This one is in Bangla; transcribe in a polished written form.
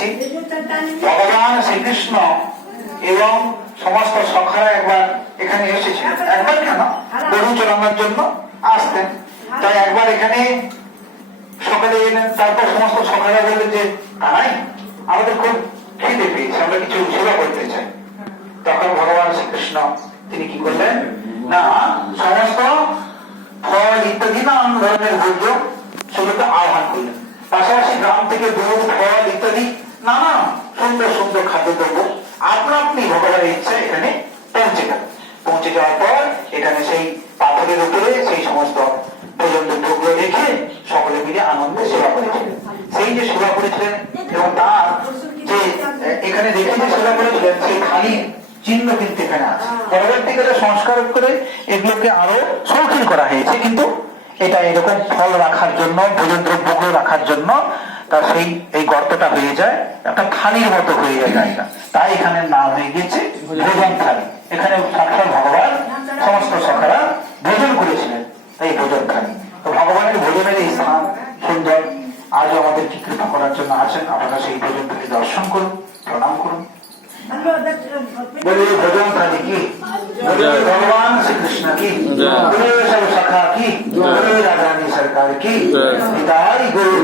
দিচ্ছি। ভগবান শ্রীকৃষ্ণ এবং সমস্ত সখারা একবার এখানে এসেছিলেন, একবার কেন গরু চড়ানোর জন্য আসতেন। তাই একবার এখানে সকালে এলেন, তারপর সমস্ত সখারা বললেন যে তাই আমাদের খুব খিদে পেয়েছে, আমরা কিছু সেবা করতে চাই। তখন ভগবান শ্রীকৃষ্ণ তিনি কি করলেন না, সমস্ত ফল ইত্যাদি নানান ধরনের ভোজ্য সেগুলোকে আহ্বান করলেন। পাশাপাশি গ্রাম থেকে দুধ ফল ইত্যাদি নানা সুন্দর সুন্দর খাদ্যদ্রব্য আপনা আপনি ভগবানের ইচ্ছা এখানে পৌঁছে গেল। পৌঁছে যাওয়ার পর এখানে সেই পাথরের উপরে সেই সমস্ত ভোজন দ্রব্যগুলো রেখে সকলে মিলে আনন্দে সেবা করেছিলেন। সেই যে সেবা করেছিলেন এবং তার যে এখানে দেখে যে সেবা করেছিলেন সেই খালি চিহ্ন কিন্তু এখানে আছে। পরবর্তীকালে সংস্কার করে এগুলোকে আরো শৌখিন করা হয়েছে, কিন্তু এটা এরকম ফল রাখার জন্য ভোজন দ্রব্যগুলো রাখার জন্য তার সেই এই গর্তটা হয়ে যায় একটা থালির মতো হয়ে যায় জায়গা, তাই এখানে নাম হয়ে গেছে ভোজন থালি। এখানে সাক্ষাৎ ভগবান সমস্ত সখারা ভোজন করেছিলেন, এই ভোজন থালি। তো ভগবানের ভোজনের এই স্থান সুন্দর, আজও আমাদেরকে কৃপা করার জন্য আছেন। আপনারা সেই ভোজন থালি দর্শন করুন, প্রণাম করুন। बोलिए भजन थाली की, बोलिए भगवान श्री कृष्ण की, बोलिए सब सखा की, बोलिए राधा रानी सरकार की, निताई गौर